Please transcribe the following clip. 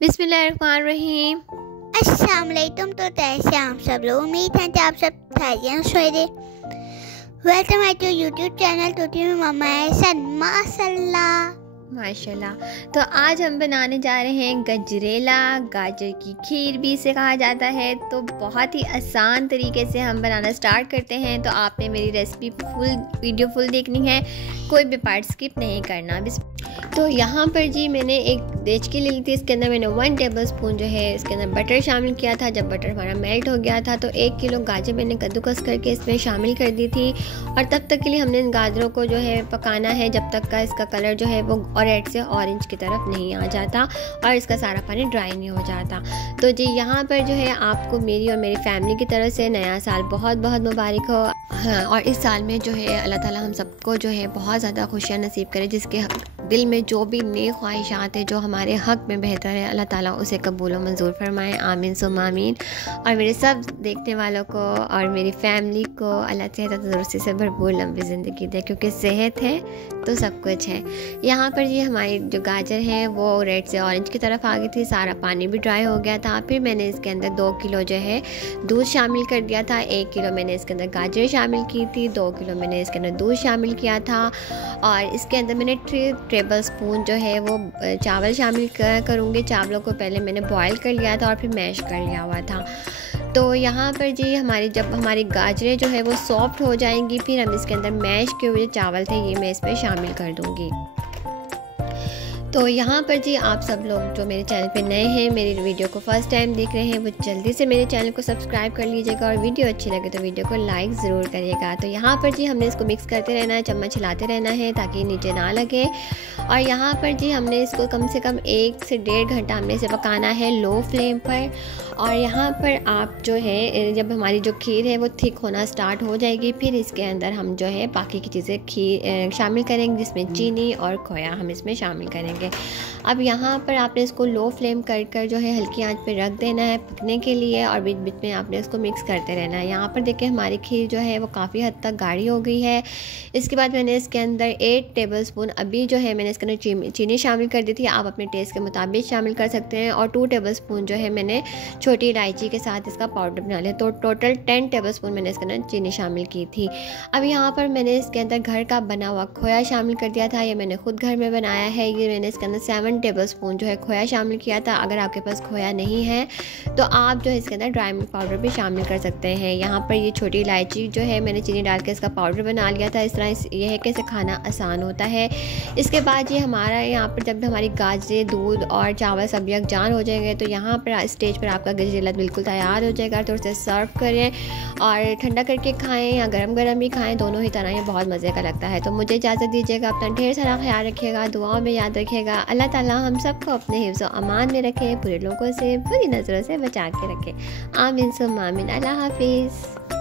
बिस्मिल्लाहिर्रहमानिर्रहीम। अस्सलाम वालेकुम। तो कैसे आप सब लोग, उम्मीद है कि आप सब खैरियत से होंगे। Welcome at your YouTube channel टूटी में मम्मा ऐसन माशाल्लाह। तो आज हम बनाने जा रहे हैं गजरेला, गाजर की खीर भी इसे कहा जाता है। तो बहुत ही आसान तरीके से हम बनाना स्टार्ट करते हैं। तो आपने मेरी रेसिपी वीडियो फुल देखनी है, कोई भी पार्ट स्किप नहीं करना। तो यहाँ पर जी मैंने एक देचकी ले ली थी। इसके अंदर मैंने 1 टेबलस्पून जो है इसके अंदर बटर शामिल किया था। जब बटर हमारा मेल्ट हो गया था तो 1 किलो गाजर मैंने कद्दूकस करके इसमें शामिल कर दी थी। और तब तक के लिए हमने इन गाजरों को जो है पकाना है जब तक का इसका कलर जो है वो रेड से ऑरेंज की तरफ नहीं आ जाता और इसका सारा पानी ड्राई नहीं हो जाता। तो जी यहाँ पर जो है आपको मेरी और मेरी फैमिली की तरफ से नया साल बहुत बहुत मुबारक हो। हाँ, और इस साल में जो है अल्लाह ताला हम सबको जो है बहुत ज़्यादा खुशियाँ नसीब करे। जिसके दिल में जो भी नेक ख्वाहिशात है, जो हमारे हक़ में बेहतर है, अल्लाह ताला उसे कबूल और मंजूर फरमाए। आमीन सुम्मा आमीन। और मेरे सब देखने वालों को और मेरी फैमिली को अल्लाह सेहत तंदुरुस्ती से भरपूर लंबी ज़िंदगी दे, क्योंकि सेहत है तो सब कुछ है। यहाँ पर ये हमारी जो गाजर है वो रेड से ऑरेंज की तरफ आ गई थी, सारा पानी भी ड्राई हो गया था। फिर मैंने इसके अंदर 2 किलो जो है दूध शामिल कर दिया था। 1 किलो मैंने इसके अंदर गाजर शामिल की थी, 2 किलो मैंने इसके अंदर दूध शामिल किया था। और इसके अंदर मैंने 3 टेबलस्पून जो है वो चावल शामिल करूँगी। चावलों को पहले मैंने बॉयल कर लिया था और फिर मैश कर लिया हुआ था। तो यहाँ पर जी जब हमारी गाजरें जो है वो सॉफ्ट हो जाएंगी, फिर हम इसके अंदर मैश किए हुए चावल थे ये मैं इसमें शामिल कर दूँगी। तो यहाँ पर जी आप सब लोग जो मेरे चैनल पे नए हैं, मेरी वीडियो को फर्स्ट टाइम देख रहे हैं, वो जल्दी से मेरे चैनल को सब्सक्राइब कर लीजिएगा और वीडियो अच्छी लगे तो वीडियो को लाइक ज़रूर करिएगा। तो यहाँ पर जी हमने इसको मिक्स करते रहना है, चम्मच हिलाते रहना है ताकि नीचे ना लगे। और यहाँ पर जी हमने इसको कम से कम 1 से 1.5 घंटा हमने इसे पकाना है लो फ्लेम पर। और यहाँ पर आप जो है जब हमारी जो खीर है वो थिक होना स्टार्ट हो जाएगी, फिर इसके अंदर हम जो है बाकी की चीज़ें खीर शामिल करेंगे, जिसमें चीनी और खोया हम इसमें शामिल करेंगे। अब यहाँ पर आपने इसको लो फ्लेम कर जो है हल्की आंच पे रख देना है पकने के लिए, और बीच बीच में आपने इसको मिक्स करते रहना है। यहाँ पर देखिए हमारी खीर जो है वो काफ़ी हद तक गाढ़ी हो गई है। इसके बाद मैंने इसके अंदर 8 टेबलस्पून अभी जो है मैंने इसके अंदर चीनी शामिल कर दी थी। आप अपने टेस्ट के मुताबिक शामिल कर सकते हैं। और 2 टेबलस्पून जो है मैंने छोटी इलायची के साथ इसका पाउडर बना लिया। तो टोटल 10 टेबलस्पून मैंने इसके अंदर चीनी शामिल की थी। अब यहाँ पर मैंने इसके अंदर घर का बना हुआ खोया शामिल कर दिया था। ये मैंने खुद घर में बनाया है। ये मैंने इसके अंदर 7 टेबलस्पून जो है खोया शामिल किया था। अगर आपके पास खोया नहीं है तो आप जो है इसके अंदर ड्राई मिल्क पाउडर भी शामिल कर सकते हैं। यहाँ पर ये छोटी इलायची जो है मैंने चीनी डाल के इसका पाउडर बना लिया था। इस तरह ये है कि इसे खाना आसान होता है। इसके बाद ये हमारा यहाँ पर जब हमारी गाजरें, दूध और चावल सब यकजान हो जाएंगे तो यहाँ पर स्टेज पर आपका गजरेला बिल्कुल तैयार हो जाएगा। तो उसे सर्व करें और ठंडा करके खाएँ या गरम गरम भी खाएँ, दोनों ही तरह ये बहुत मज़े का लगता है। तो मुझे इजाज़त दीजिएगा। अपना ढेर सारा ख्याल रखिएगा, दुआओं में याद रखिएगा। अल्लाह ताला हम सबको अपने हिफ्ज़ और अमान में रखे, बुरे लोगों से, बुरी नज़रों से बचा के रखे। आमीन सुम्मा आमीन। अल्लाह हाफिज़।